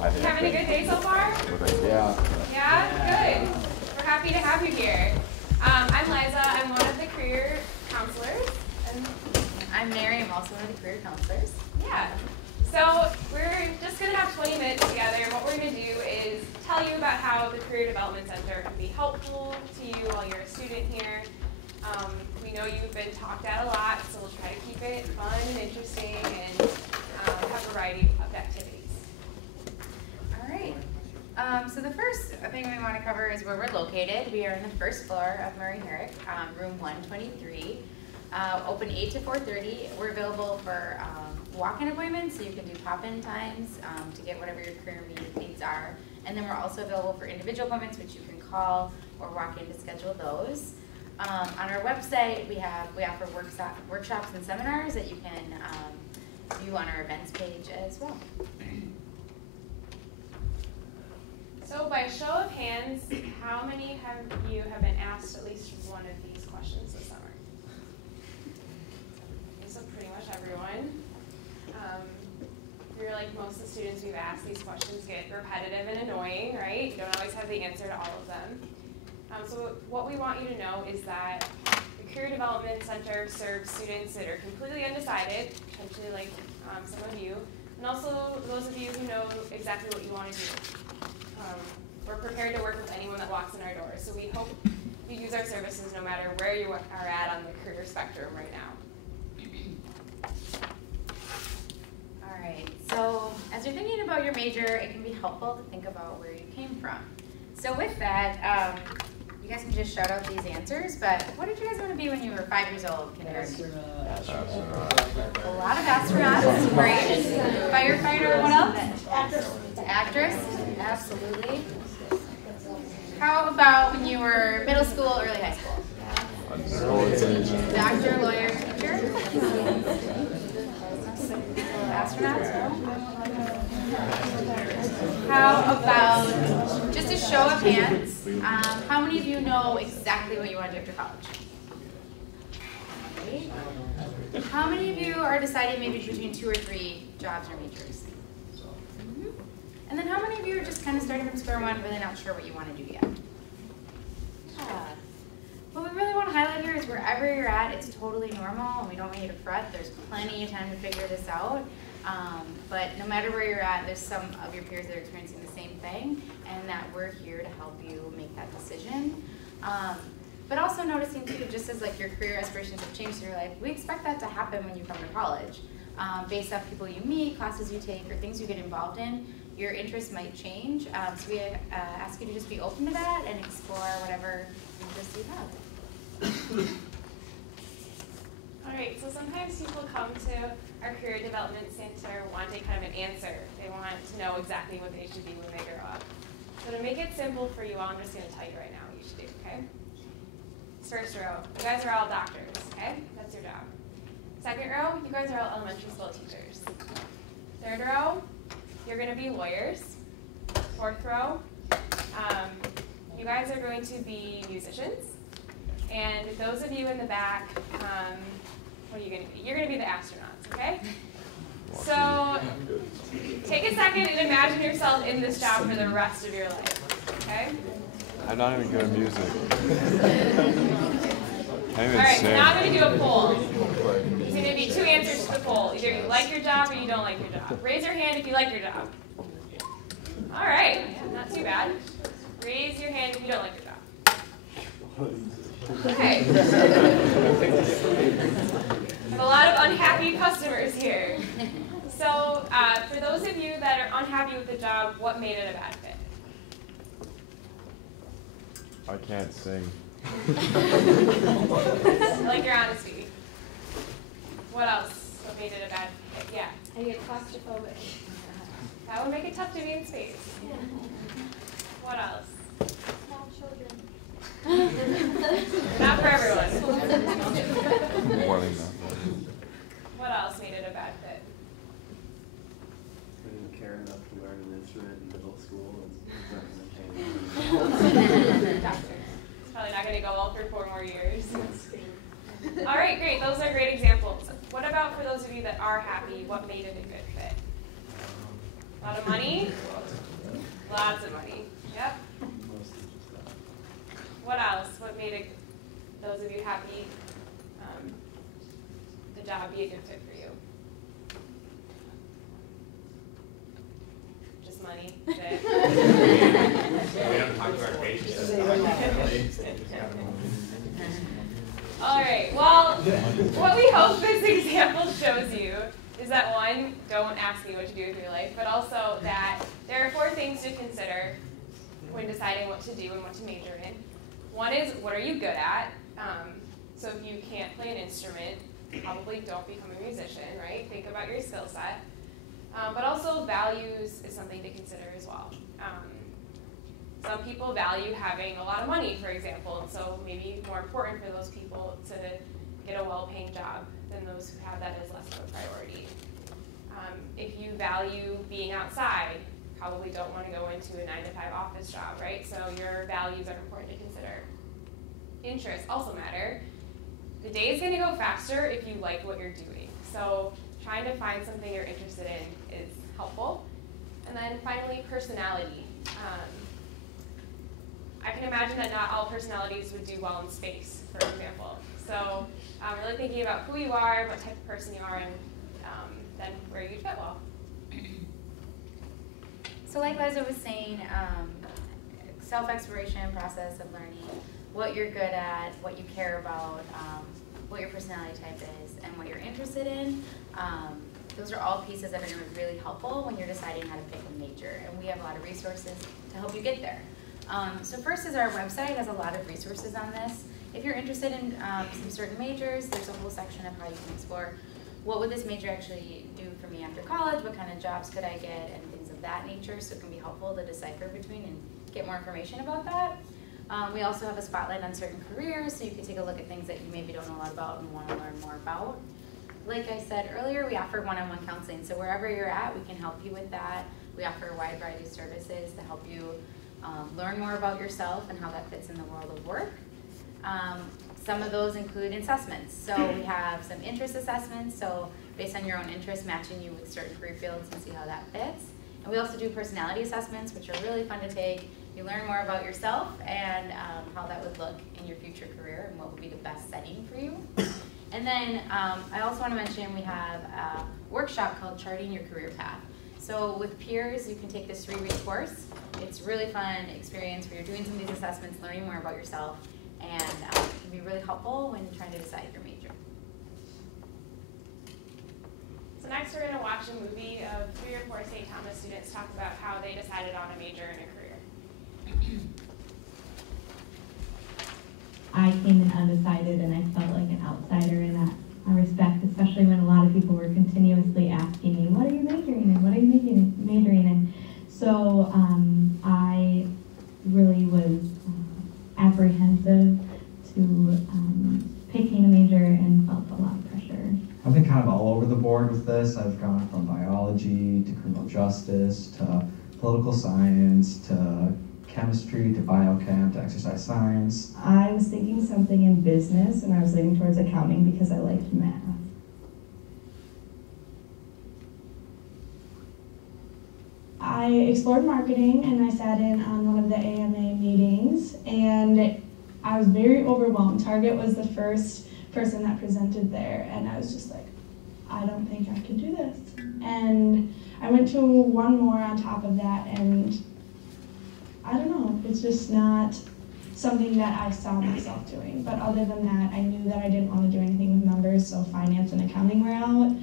Having a good day so far? Yeah. Yeah? Good. We're happy to have you here. I'm Liza. I'm one of the career counselors. And I'm Mary. I'm also one of the career counselors. yeah. So we're just going to have 20 minutes together. What we're going to do is tell you about how the Career Development Center can be helpful to you while you're a student here. We know you've been talked at a lot, so we'll try to keep it fun and interesting and have a variety of activities. All right. So the first thing we want to cover is where we're located. We are on the first floor of Murray Herrick, room 123. Open 8 to 4:30. We're available for walk-in appointments, so you can do pop-in times to get whatever your career needs are. And then we're also available for individual appointments, which you can call or walk in to schedule those. On our website, we offer workshops and seminars that you can view on our events page as well. So by show of hands, how many of you have been asked at least one of these questions this summer? So pretty much everyone. You're like most of the students we've asked, these questions get repetitive and annoying, right? You don't always have the answer to all of them. So what we want you to know is that the Career Development Center serves students that are completely undecided, potentially like some of you, and also those of you who know exactly what you want to do. We're prepared to work with anyone that walks in our doors, so we hope you use our services no matter where you are at on the career spectrum right now. All right, so as you're thinking about your major, it can be helpful to think about where you came from. So with that, you guys can just shout out these answers, but what did you guys want to be when you were 5 years old? A lot of astronauts, great. Firefighter, what else? Actress, absolutely. How about when you were middle school, early high school? Doctor, lawyer, teacher? Astronauts? How about, just a show of hands, how many of you know exactly what you want to do after college? Right. How many of you are deciding maybe between 2 or 3 jobs or majors? And then how many of you are just kind of starting from square one, really not sure what you want to do yet? Yeah. What we really want to highlight here is wherever you're at, it's totally normal, and we don't want you to fret. There's plenty of time to figure this out. But no matter where you're at, there's some of your peers that are experiencing the same thing, and that we're here to help you make that decision. But also noticing too, just as like your career aspirations have changed in your life, we expect that to happen when you come to college. Based off people you meet, classes you take, or things you get involved in, your interests might change. So we ask you to just be open to that and explore whatever interests you have. All right, so sometimes people come to our Career Development Center wanting kind of an answer. They want to know exactly what they should be when they grow up. So to make it simple for you all, I'm just going to tell you right now what you should do, okay? First row, you guys are all doctors, okay? That's your job. Second row, you guys are all elementary school teachers. Third row, you're going to be lawyers. Fourth row, you guys are going to be musicians. And those of you in the back, what are you going to be? You're going to be the astronauts, okay? So take a second and imagine yourself in this job for the rest of your life, okay? I'm not even good at music. All right, so now I'm going to do a poll. There's going to be 2 answers to the poll. Either you like your job or you don't like your job. Raise your hand if you like your job. All right, yeah, not too bad. Raise your hand if you don't like your job. Okay. I have a lot of unhappy customers here. So for those of you that are unhappy with the job, what made it a bad fit? I can't sing. I like your honesty. What else? What made it a bad fit? Yeah. I get claustrophobic. That would make it tough to be in space. Yeah. What else? Small children. Not for everyone. More than that. What else made it a bad fit? I didn't care enough to learn an instrument in middle school. It's probably not going to go well for 4 more years. All right, great. Those are great examples. What about for those of you that are happy? What made it a good fit? A lot of money? Lots of money. Yep. Mostly just that. What else? What made those of you happy? The job be a good fit for you? Just money. Is it? We don't talk to our patients. All right. Well, what we hope this example shows you is that one, don't ask me what to do with your life, but also that there are 4 things to consider when deciding what to do and what to major in. One is, what are you good at? So if you can't play an instrument, probably don't become a musician, right? Think about your skill set. But also values is something to consider as well. Some people value having a lot of money, for example, and so maybe more important for those people to get a well-paying job than those who have that as less of a priority. If you value being outside, probably don't want to go into a 9-to-5 office job, right? So your values are important to consider. Interests also matter. The day is going to go faster if you like what you're doing. So trying to find something you're interested in is helpful. And then finally, personality. I can imagine that not all personalities would do well in space, for example. So really thinking about who you are, what type of person you are, and then where you'd fit well. So like Liza was saying, self-exploration process of learning what you're good at, what you care about, what your personality type is, and what you're interested in. Those are all pieces that are going to be really helpful when you're deciding how to pick a major. And we have a lot of resources to help you get there. So first is our website has a lot of resources on this. If you're interested in some certain majors, there's a whole section of how you can explore what would this major actually do for me after college, what kind of jobs could I get, and things of that nature, so it can be helpful to decipher between and get more information about that. We also have a spotlight on certain careers, so you can take a look at things that you maybe don't know a lot about and want to learn more about. Like I said earlier, we offer one-on-one counseling, so wherever you're at, we can help you with that. We offer a wide variety of services to help you learn more about yourself and how that fits in the world of work. Some of those include assessments. So we have some interest assessments, so based on your own interest, matching you with certain career fields and see how that fits. And we also do personality assessments, which are really fun to take. You learn more about yourself and how that would look in your future career and what would be the best setting for you. And then I also want to mention we have a workshop called Charting Your Career Path. So with peers, you can take this 3-week course. It's a really fun experience where you're doing some of these assessments, learning more about yourself, and it can be really helpful when trying to decide your major. So next we're going to watch a movie of 3 or 4 St. Thomas students talk about how they decided on a major and a career. I came in undecided and I felt like an outsider in that respect, especially when a lot of people were continuously asking me, what are you majoring in? What are you majoring in? So I really was apprehensive to picking a major and felt a lot of pressure. I've been kind of all over the board with this. I've gone from biology to criminal justice to political science to chemistry to biochem to exercise science. I was thinking something in business and I was leaning towards accounting because I liked math. I explored marketing and I sat in on one of the AMA meetings and I was very overwhelmed. Target was the first person that presented there and I was just like, I don't think I could do this. And I went to one more on top of that and I don't know, it's just not something that I saw myself doing. But other than that, I knew that I didn't want to do anything with numbers, so finance and accounting were out.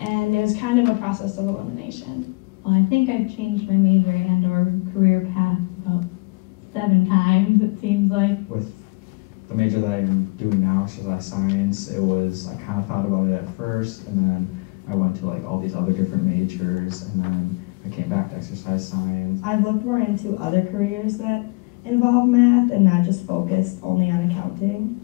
And it was kind of a process of elimination. Well, I think I've changed my major and or career path about 7 times, it seems like. With the major that I'm doing now, exercise science, it was, I kind of thought about it at first, and then I went to like all these other different majors, and then I came back to exercise science. I've looked more into other careers that involve math and not just focused only on accounting.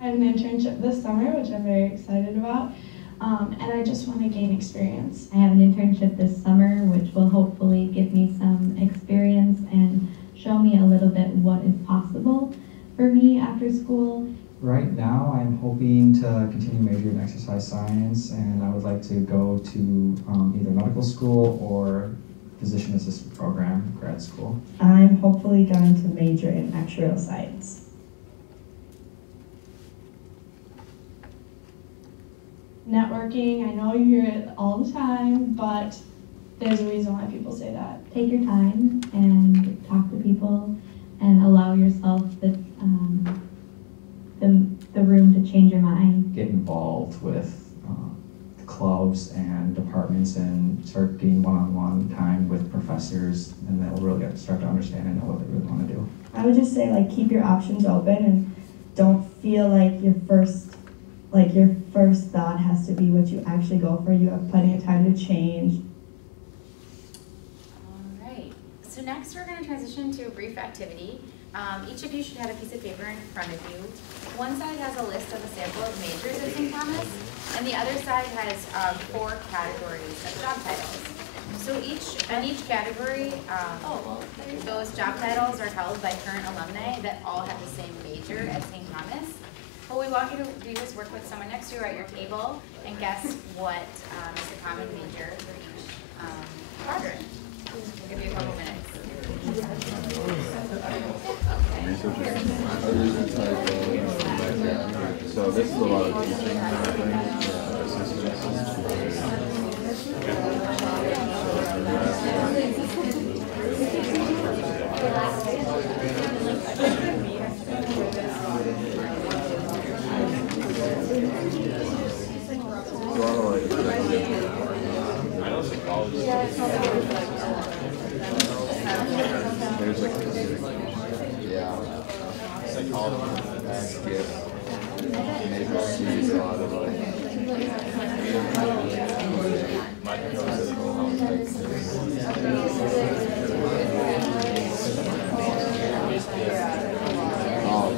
I have an internship this summer, which I'm very excited about, and I just want to gain experience. I have an internship this summer, which will hopefully give me some experience and show me a little bit what is possible for me after school. Right now, I'm hoping to continue majoring in exercise science, and I would like to go to either medical school or physician assistant program, grad school. I'm hopefully going to major in actuarial science. Networking, I know you hear it all the time, but there's a reason why people say that. Take your time and talk to people and allow yourself the room to change your mind. Get involved with clubs and departments and start getting one-on-one time with professors, and they'll really start to understand and know what they really want to do. I would just say, like, keep your options open and don't feel like your first thought has to be what you actually go for. You have plenty of time to change. All right. So next we're going to transition to a brief activity. Each of you should have a piece of paper in front of you. One side has a list of a sample of majors at St. Thomas, and the other side has 4 categories of job titles. So in each category, those job titles are held by current alumni that all have the same major at St. Thomas. What we want you to do is work with someone next to you at your table and guess what is the common major for each quadrant. We'll give you a couple minutes. So this is a lot of teaching kind of thing. There's like psychology, skip, maybe see a lot of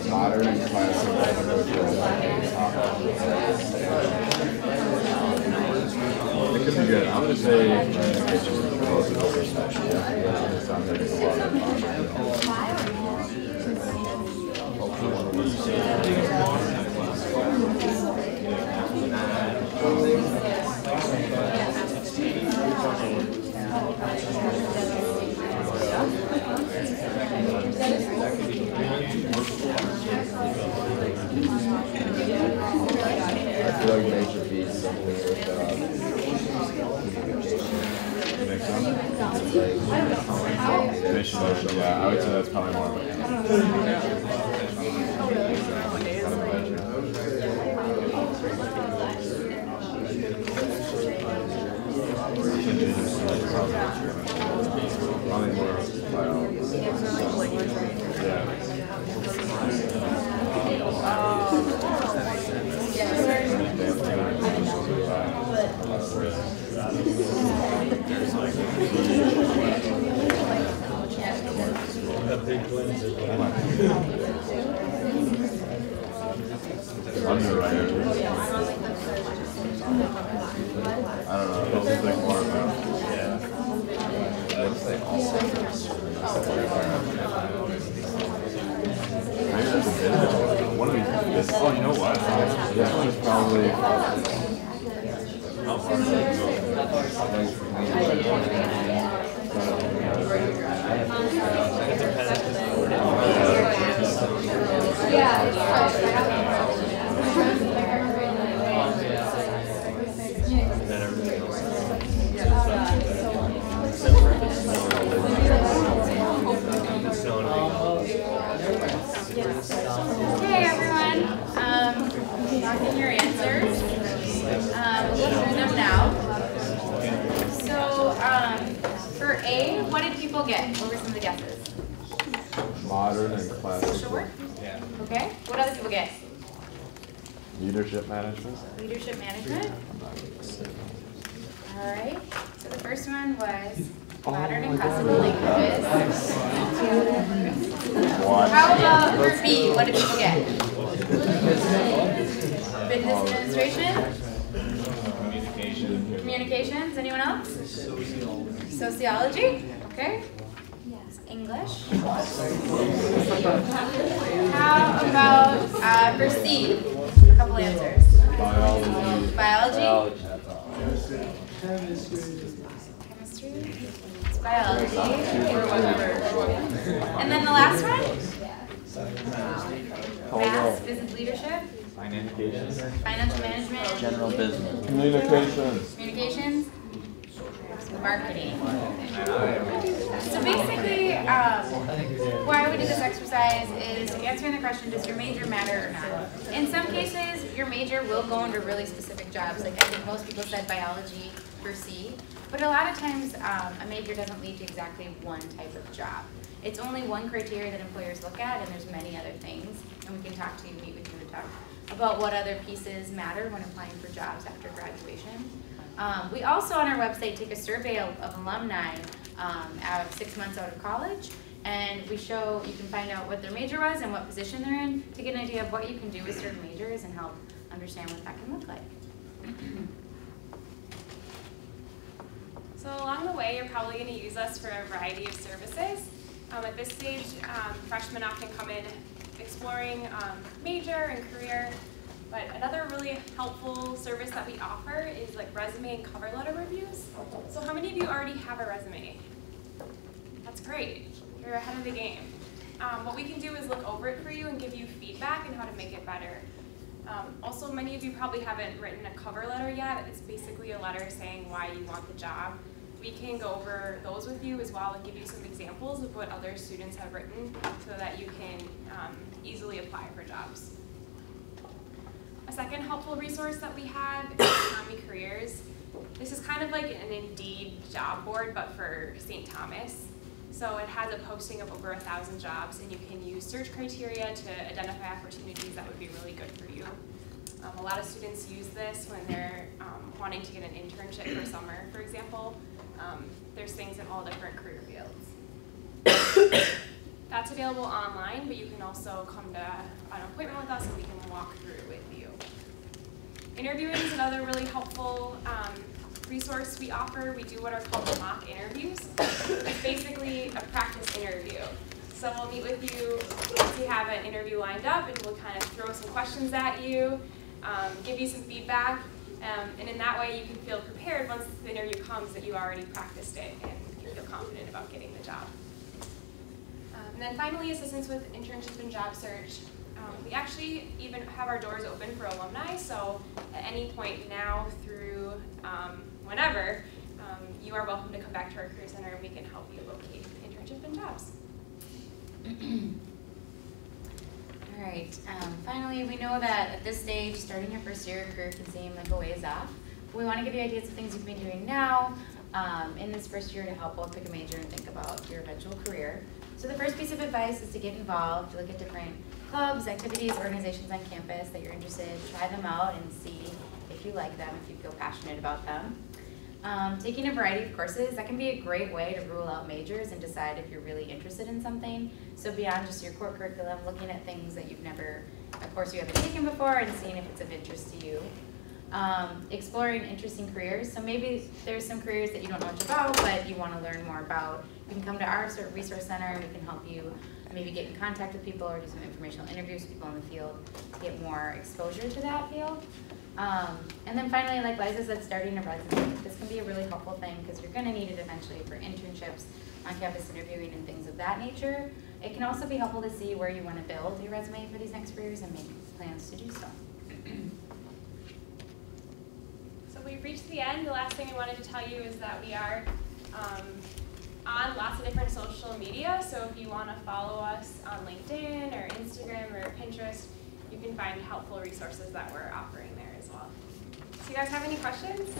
modern and classic. It could be good. I'm gonna say it's just close to the perception. It sounds like it's a lot of I feel like nature feeds something with communication. Yeah, I would say that's probably more of a probably more underwriter. I don't know. It seems like more about maybe that's a business. One of these is oh, you know what? This one is probably Okay, everyone. Lock in your answers. We'll go through them now. So, for A, what did people get? What were some of the guesses? modern and classic. Social work? Okay. What other people get? Leadership management. Leadership management? All right. So the first one was modern and classical languages. How about for B? What did people get? Business administration? Communications. Anyone else? Sociology. Okay. English. English? How about for C? A couple answers. Biology. Biology? Chemistry? It's biology. And then the last one? Math, business leadership, financial management, General business. Communications. communications, marketing. So basically, why we do this exercise is answering the question, does your major matter or not? In some cases, your major will go into really specific jobs. Like I think most people said biology for C, but a lot of times a major doesn't lead to exactly one type of job. It's only one criteria that employers look at, and there's many other things. And we can talk to you, meet with you, and talk about what other pieces matter when applying for jobs after graduation. We also on our website take a survey of alumni out of 6 months out of college, and we show, you can find out what their major was and what position they're in to get an idea of what you can do with certain majors and help understand what that can look like. So along the way, you're probably going to use us for a variety of services. At this stage, freshmen often come in exploring major and career, but another really helpful service that we offer is like resume and cover letter reviews. So how many of you already have a resume? That's great. You're ahead of the game. What we can do is look over it for you and give you feedback on how to make it better. Also, many of you probably haven't written a cover letter yet. It's basically a letter saying why you want the job. We can go over those with you as well and give you some examples of what other students have written so that you can easily apply for jobs. A second helpful resource that we have is Tommy Careers. This is kind of like an Indeed job board, but for St. Thomas. So it has a posting of over 1,000 jobs, and you can use search criteria to identify opportunities that would be really good for you. A lot of students use this when they're wanting to get an internship for summer, for example. There's things in all different career fields. That's available online, but you can also come to an appointment with us and we can walk through it with you. Interviewing is another really helpful resource we offer. We do what are called mock interviews. It's basically a practice interview. So we'll meet with you once you have an interview lined up, and we'll kind of throw some questions at you, give you some feedback, and in that way you can feel prepared once the interview comes that you already practiced it and you feel confident about getting the job. And then finally, assistance with internship and job search. We actually even have our doors open for alumni, so at any point now through whenever, you are welcome to come back to our Career Center and we can help you locate internship and jobs. All right, finally, we know that at this stage, starting your first year of career can seem like a ways off. We want to give you ideas of things you've been doing now in this first year to help both pick a major and think about your eventual career. So the first piece of advice is to get involved, look at different clubs, activities, organizations on campus that you're interested in, try them out and see if you like them, if you feel passionate about them. Taking a variety of courses, that can be a great way to rule out majors and decide if you're really interested in something. So beyond just your core curriculum, looking at things that you've never, a course you haven't taken before and seeing if it's of interest to you. Exploring interesting careers. So maybe there's some careers that you don't know much about, but you want to learn more about. You can come to our resource center and we can help you maybe get in contact with people or do some informational interviews with people in the field to get more exposure to that field. And then finally, like Liza said, starting a resume. This can be a really helpful thing because you're going to need it eventually for internships, on-campus interviewing, and things of that nature. It can also be helpful to see where you want to build your resume for these next careers and make plans to do so. So we've reached the end. The last thing I wanted to tell you is that we are on lots of different social media. So if you want to follow us on LinkedIn or Instagram or Pinterest, you can find helpful resources that we're offering there as well. So you guys have any questions?